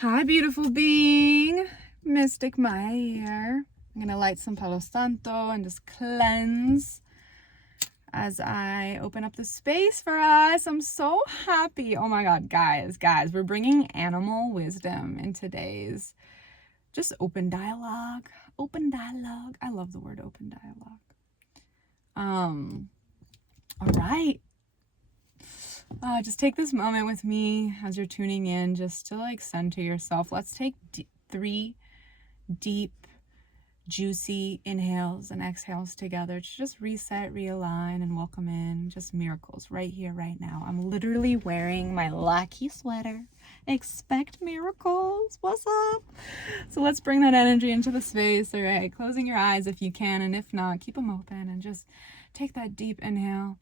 Hi, beautiful being. Mystic Maya here. I'm going to light some Palo Santo and just cleanse as I open up the space for us. I'm so happy. Oh my God, guys, we're bringing animal wisdom in today's just open dialogue. Open dialogue. I love the word open dialogue. All right. Just take this moment with me as you're tuning in, just to center yourself. Let's take 3 deep, juicy inhales and exhales together to just reset, realign, and welcome in just miracles right here, right now. I'm literally wearing my lucky sweater. Expect miracles. What's up? So let's bring that energy into the space. All right, closing your eyes if you can, and if not, keep them open and just take that deep inhale.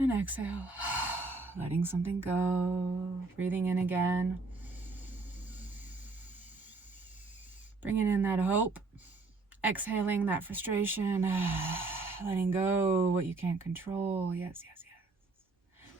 And exhale, letting something go, breathing in again. Bringing in that hope, exhaling that frustration, letting go what you can't control. Yes.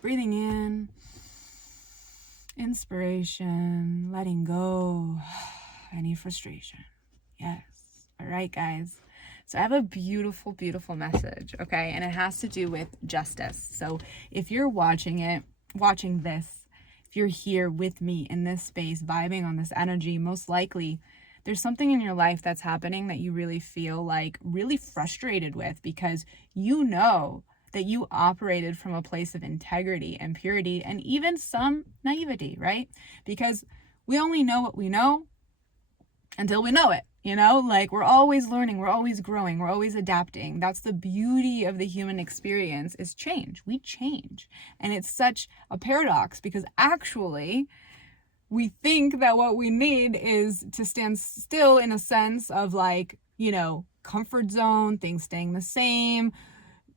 Breathing in, inspiration, letting go any frustration. Yes. All right, guys. So I have a beautiful, beautiful message, okay? And it has to do with justice. So if you're watching this, if you're here with me in this space, vibing on this energy, most likely there's something in your life that's happening that you really feel really frustrated with, because you know that you operated from a place of integrity and purity and even some naivety, right? Because we only know what we know until we know it. We're always learning, we're always growing, we're always adapting. That's the beauty of the human experience, is change. We change. And it's such a paradox, because actually we think that what we need is to stand still, in a sense of comfort zone, things staying the same.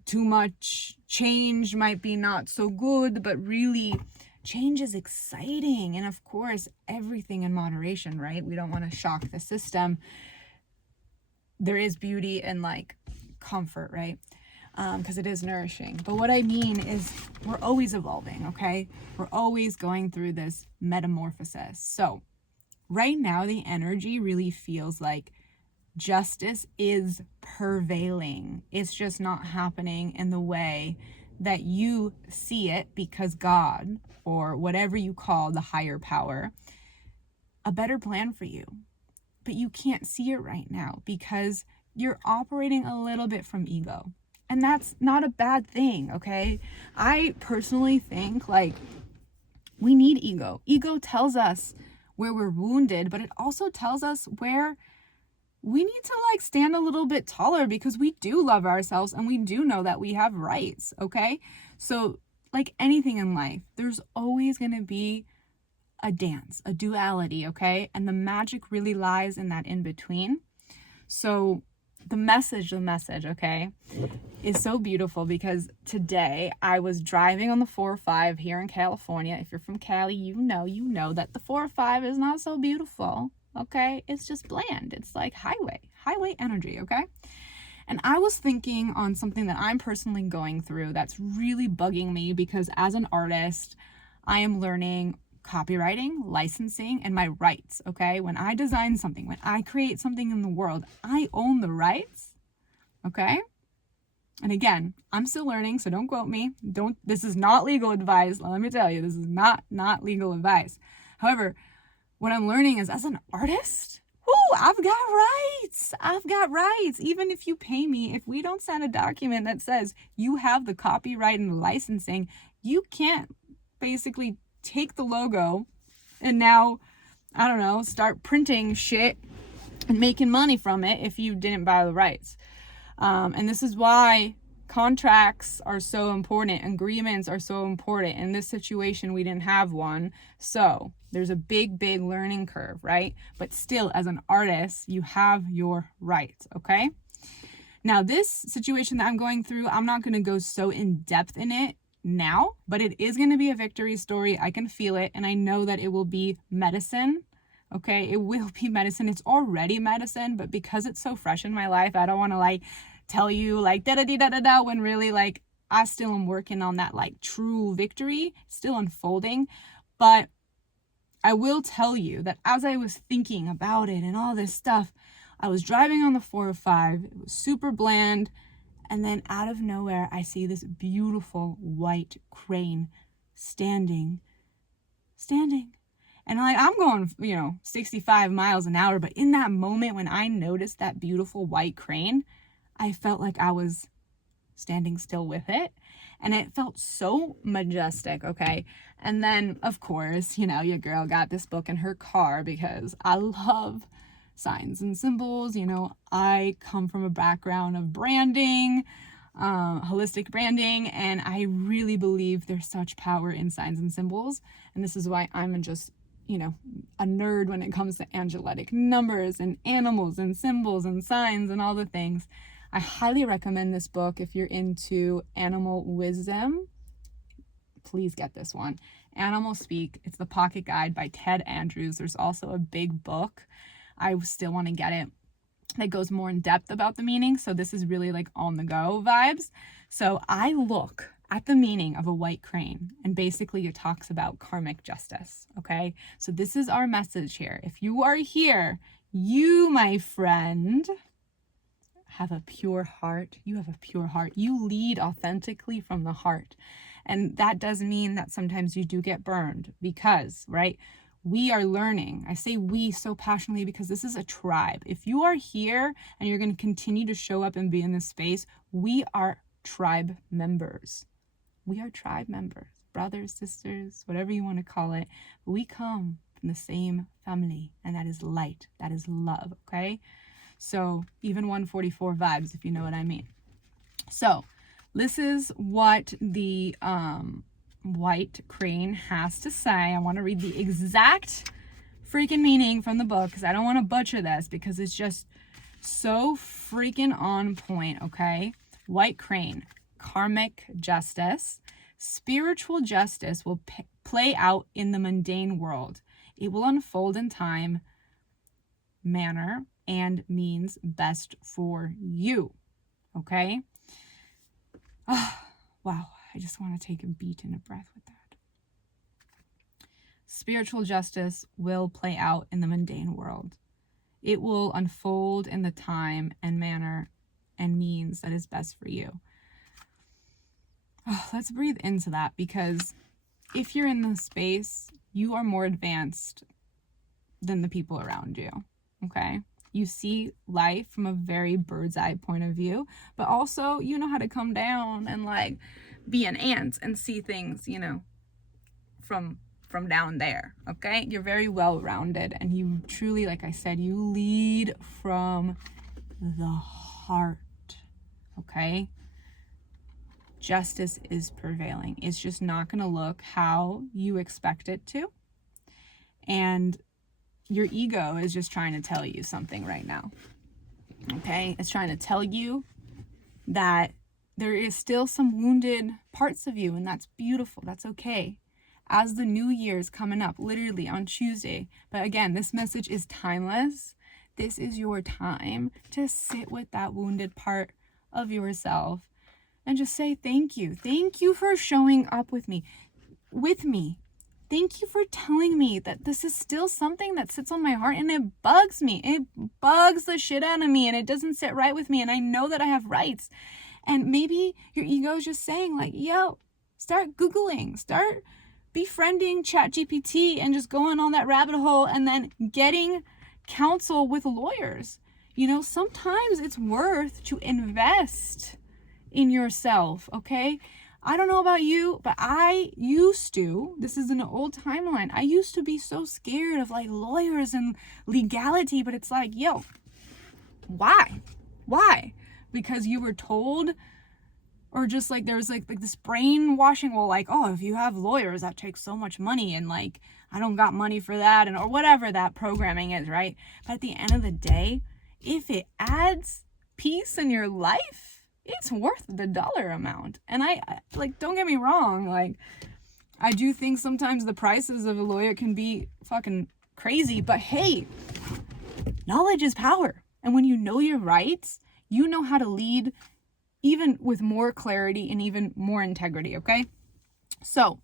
Too much change might be not so good, but really change is exciting. And of course, everything in moderation, right? We don't want to shock the system. There is beauty in comfort, right? Because it is nourishing. But what I mean is we're always evolving, okay? We're always going through this metamorphosis. So right now, the energy really feels like justice is prevailing. It's just not happening in the way that you see it, because God, or whatever you call the higher power, a better plan for you. But you can't see it right now because you're operating a little bit from ego. And that's not a bad thing, okay? I personally think we need ego. Ego tells us where we're wounded, but it also tells us where we need to stand a little bit taller, because we do love ourselves and we do know that we have rights, okay? So like anything in life, there's always going to be a dance, a duality, okay? And the magic really lies in that in between. So the message, okay, is so beautiful, because today I was driving on the 405 here in California. If you're from Cali, you know that the 405 is not so beautiful, okay? It's just bland. It's like highway energy, okay? And I was thinking on something that I'm personally going through that's really bugging me, because as an artist, I am learning copywriting, licensing, and my rights, okay? When I design something, when I create something in the world, I own the rights, okay? And again, I'm still learning, so don't quote me. This is not legal advice. Let me tell you, this is not legal advice. However, what I'm learning is, as an artist, I've got rights. Even if you pay me, if we don't sign a document that says you have the copyright and the licensing, you can't basically take the logo and now, I don't know, start printing shit and making money from it if you didn't buy the rights. And this is why contracts are so important. Agreements are so important. In this situation, we didn't have one. So there's a big learning curve, right? But still, as an artist, you have your rights, okay? Now, this situation that I'm going through, I'm not going to go so in depth in it now, but it is going to be a victory story. I can feel it, and I know that it will be medicine. Okay, it will be medicine. It's already medicine, but because it's so fresh in my life, I don't want to tell you da-da-da-da-da, when really I still am working on that true victory, still unfolding. But I will tell you that as I was thinking about it and all this stuff, I was driving on the 405. It was super bland. And then out of nowhere, I see this beautiful white crane standing. And like, I'm going, 65 miles an hour. But in that moment when I noticed that beautiful white crane, I felt like I was standing still with it. And it felt so majestic, okay? And then, of course, your girl got this book in her car because I love signs and symbols. I come from a background of branding, holistic branding, and I really believe there's such power in signs and symbols. And this is why I'm just, a nerd when it comes to angelic numbers and animals and symbols and signs and all the things. I highly recommend this book if you're into animal wisdom. Please get this one. Animal Speak. It's the Pocket Guide by Ted Andrews. There's also a big book. I still want to get it that goes more in depth about the meaning. So this is really like on the go vibes. So I look at the meaning of a white crane, and basically it talks about karmic justice. Okay. So this is our message here. If you are here, you, my friend, have a pure heart. You have a pure heart. You lead authentically from the heart. And that does mean that sometimes you do get burned because, right? We are learning. I say we so passionately because this is a tribe. If you are here and you're going to continue to show up and be in this space, we are tribe members. We are tribe members, brothers, sisters, whatever you want to call it. We come from the same family, and that is light. That is love, okay? So even 144 vibes, if you know what I mean. So this is what the white crane has to say. I want to read the exact freaking meaning from the book because I don't want to butcher this because it's just so freaking on point, okay? White crane, karmic justice. Spiritual justice will play out in the mundane world. It will unfold in time, manner, and means best for you. Okay? Oh, wow. I just want to take a beat and a breath with that. Spiritual justice will play out in the mundane world. It will unfold in the time and manner and means that is best for you. Oh, let's breathe into that because if you're in this space, you are more advanced than the people around you. Okay? You see life from a very bird's eye point of view, but also you know how to come down and like be an ant and see things, from down there. Okay? You're very well-rounded and you truly, like I said, you lead from the heart. Okay? Justice is prevailing. It's just not going to look how you expect it to. And your ego is just trying to tell you something right now. Okay? It's trying to tell you that there is still some wounded parts of you, and that's beautiful. That's okay. As the new year is coming up, literally on Tuesday. But again, this message is timeless. This is your time to sit with that wounded part of yourself and just say thank you. Thank you for showing up with me. Thank you for telling me that this is still something that sits on my heart and it bugs me. It bugs the shit out of me and it doesn't sit right with me. And I know that I have rights. And maybe your ego is just saying like, yo, start Googling, start befriending ChatGPT and just going on that rabbit hole and then getting counsel with lawyers. Sometimes it's worth to invest in yourself, okay? I don't know about you, but I used to, this is an old timeline, I used to be so scared of like lawyers and legality, but it's like, yo, why? Because you were told, or just like there was like this brainwashing, well, like, oh, if you have lawyers, that takes so much money and like, I don't got money for that, and or whatever that programming is, right? But at the end of the day, if it adds peace in your life, it's worth the dollar amount. And I like, don't get me wrong, like I do think sometimes the prices of a lawyer can be fucking crazy, but hey, knowledge is power. And when you know your rights, you know how to lead even with more clarity and even more integrity, okay? So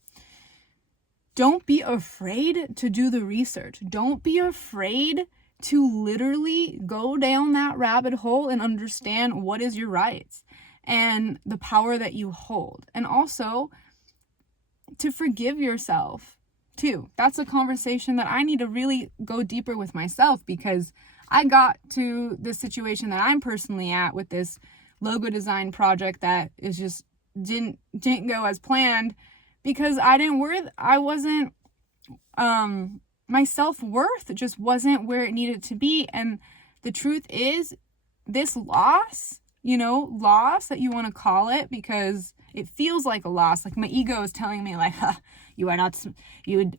don't be afraid to do the research. Don't be afraid to literally go down that rabbit hole and understand what is your rights and the power that you hold. And also to forgive yourself too. That's a conversation that I need to really go deeper with myself, because I got to the situation that I'm personally at with this logo design project that is just didn't go as planned, because my self-worth just wasn't where it needed to be. And the truth is, this loss that you want to call it, because it feels like a loss. Like my ego is telling me like, you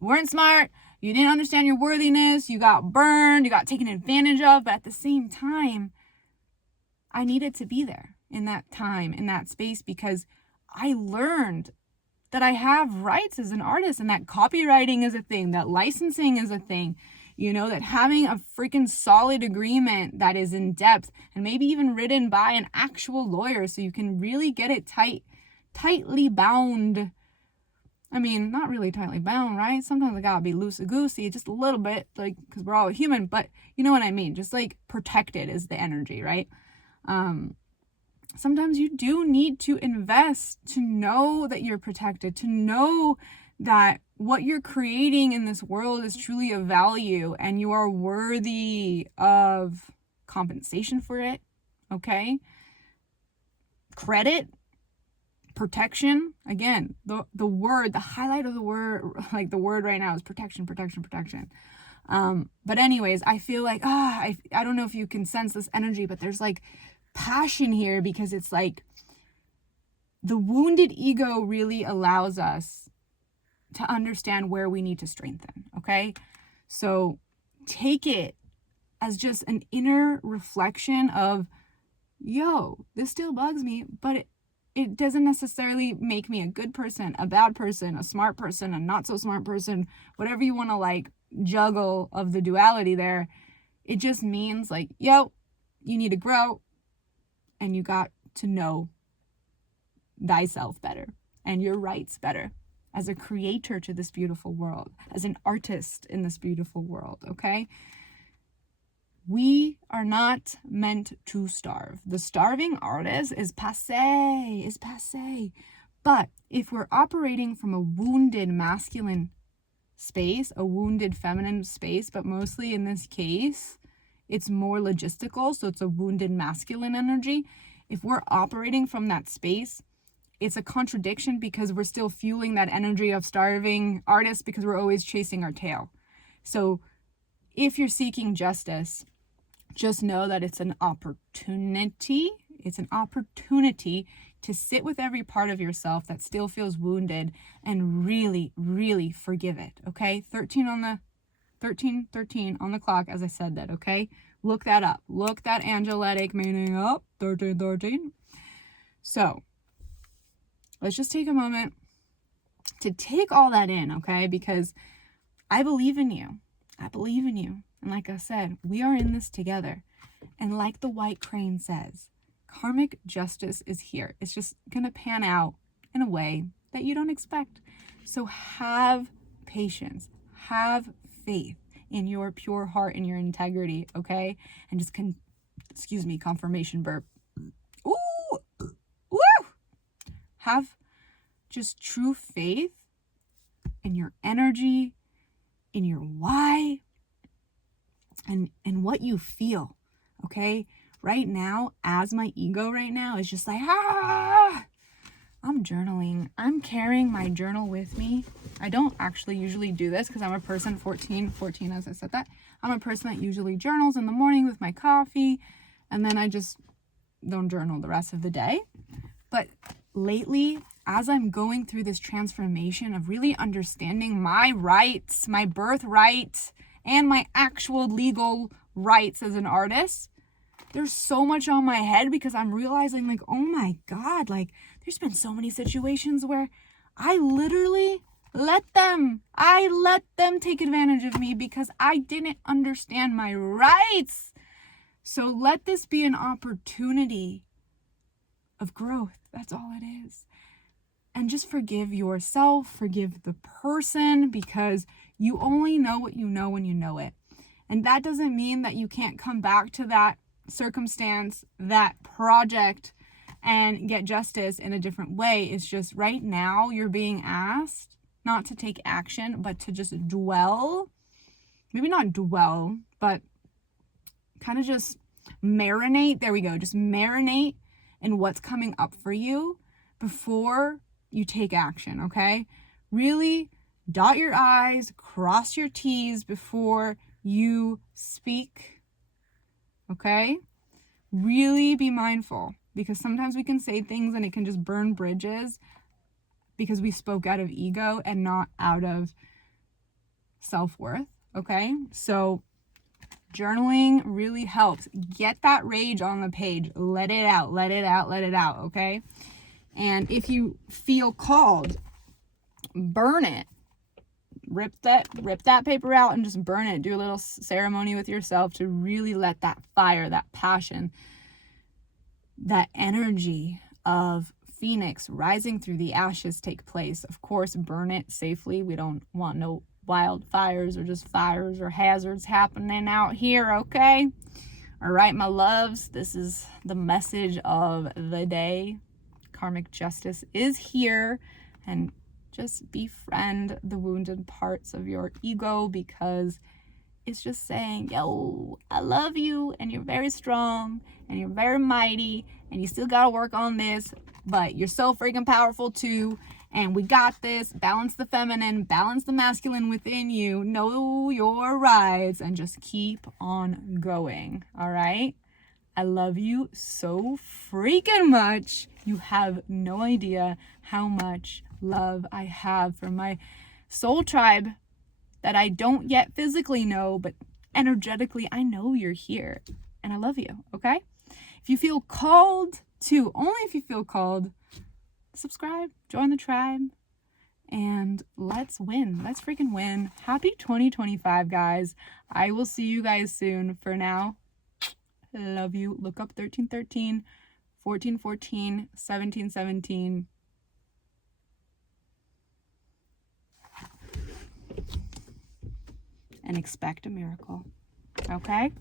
weren't smart. You didn't understand your worthiness. You got burned. You got taken advantage of. But at the same time, I needed to be there in that time, in that space, because I learned that I have rights as an artist, and that copywriting is a thing, that licensing is a thing, that having a freaking solid agreement that is in depth and maybe even written by an actual lawyer so you can really get it tightly bound. I mean, not really tightly bound, right? Sometimes I gotta be loosey-goosey, just a little bit, like, because we're all human, but you know what I mean? Just like protected is the energy, right? Sometimes you do need to invest to know that you're protected, to know that what you're creating in this world is truly of value and you are worthy of compensation for it, okay? Credit, protection. Again, the highlight of the word, like the word right now is protection. But anyways, I feel like, I don't know if you can sense this energy, but there's like passion here, because it's like the wounded ego really allows us to understand where we need to strengthen, okay? So take it as just an inner reflection of, this still bugs me, but it doesn't necessarily make me a good person, a bad person, a smart person, a not so smart person, whatever you want to like juggle of the duality there. It just means like, you need to grow, and you got to know thyself better and your rights better as a creator to this beautiful world, as an artist in this beautiful world, okay? We are not meant to starve. The starving artist is passé. But if we're operating from a wounded masculine space, a wounded feminine space, but mostly in this case, it's more logistical, so it's a wounded masculine energy. If we're operating from that space, it's a contradiction, because we're still fueling that energy of starving artists, because we're always chasing our tail. So if you're seeking justice, just know that it's an opportunity. It's an opportunity to sit with every part of yourself that still feels wounded and really, really forgive it, okay? 13 on the clock, as I said that, okay? Look that up. Look that angelic meaning up, 13. So let's just take a moment to take all that in, okay? Because I believe in you. And like I said, we are in this together. And like the white crane says, karmic justice is here. It's just going to pan out in a way that you don't expect. So have patience. Have faith in your pure heart and your integrity, okay? And just confirmation burp. Ooh! Woo! Have just true faith in your energy, in your why, and what you feel, okay? Right now, as my ego right now is just like, I'm journaling. I'm carrying my journal with me. I don't actually usually do this because I'm a person, 14 as I said that. I'm a person that usually journals in the morning with my coffee, and then I just don't journal the rest of the day. But lately, as I'm going through this transformation of really understanding my rights, my birthright, and my actual legal rights as an artist, there's so much on my head, because I'm realizing like, oh my God, like there's been so many situations where I literally let them take advantage of me because I didn't understand my rights. So let this be an opportunity of growth. That's all it is. And just forgive yourself, forgive the person, because you only know what you know when you know it. And that doesn't mean that you can't come back to that circumstance, that project, and get justice in a different way. It's just right now you're being asked not to take action, but to just dwell. Maybe not dwell, but kind of just marinate. There we go. Just marinate in what's coming up for you before you take action, okay? Really dot your I's, cross your T's before you speak, okay? Really be mindful, because sometimes we can say things and it can just burn bridges because we spoke out of ego and not out of self-worth, okay? So journaling really helps. Get that rage on the page. Let it out, let it out, let it out, okay? And if you feel called, burn it. Rip that paper out and just burn it. Do a little ceremony with yourself to really let that fire, that passion, that energy of Phoenix rising through the ashes take place. Of course, burn it safely. We don't want no wildfires or just fires or hazards happening out here, okay? All right, my loves, this is the message of the day. Karmic justice is here, and just befriend the wounded parts of your ego, because it's just saying, yo, I love you, and you're very strong, and you're very mighty, and you still gotta work on this, but you're so freaking powerful too, and we got this. Balance the feminine, balance the masculine within you, know your rights, and just keep on going, all right? I love you so freaking much. You have no idea how much love I have for my soul tribe that I don't yet physically know, but energetically I know you're here, and I love you, okay? If you feel called to, only if you feel called, subscribe, join the tribe, and let's win. Let's freaking win. Happy 2025, guys. I will see you guys soon. For now, love you. Look up 1313, 1414, 1717. And expect a miracle. Okay?